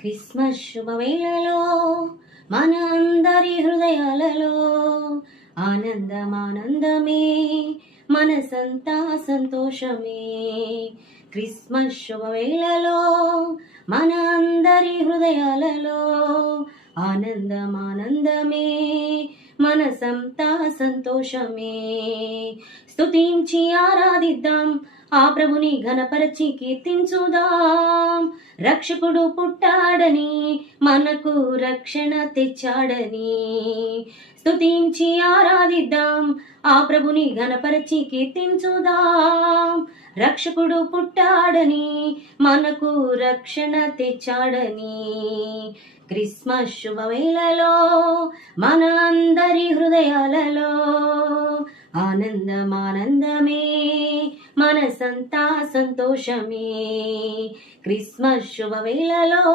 Christmas శుభవేళలో మన అందరి హృదయాలలో ఆనందమానందమే, మనసంతా సంతోషమే. క్రిస్మస్ శుభవేళలో మన అందరి హృదయాలలో ఆనందమానందమే, మనసంతా సంతోషమే. స్తుతించి ఆరాధిద్దాం, ఆ ప్రభుని ఘనపరచి కీర్తించుదాం. రక్షకుడు పుట్టాడని, మనకు రక్షణ తెచ్చాడని. స్తుతించి ఆరాధిద్దాం, ఆ ప్రభుని ఘనపరచి కీర్తించుదాం. రక్షకుడు పుట్టాడని, మనకు రక్షణ తెచ్చాడని. క్రిస్మస్ శుభవేళలో మన అందరి హృదయాలలో ఆనందమానందమే, మనసంతా సంతోషమే. క్రిస్మస్ శుభవేళలో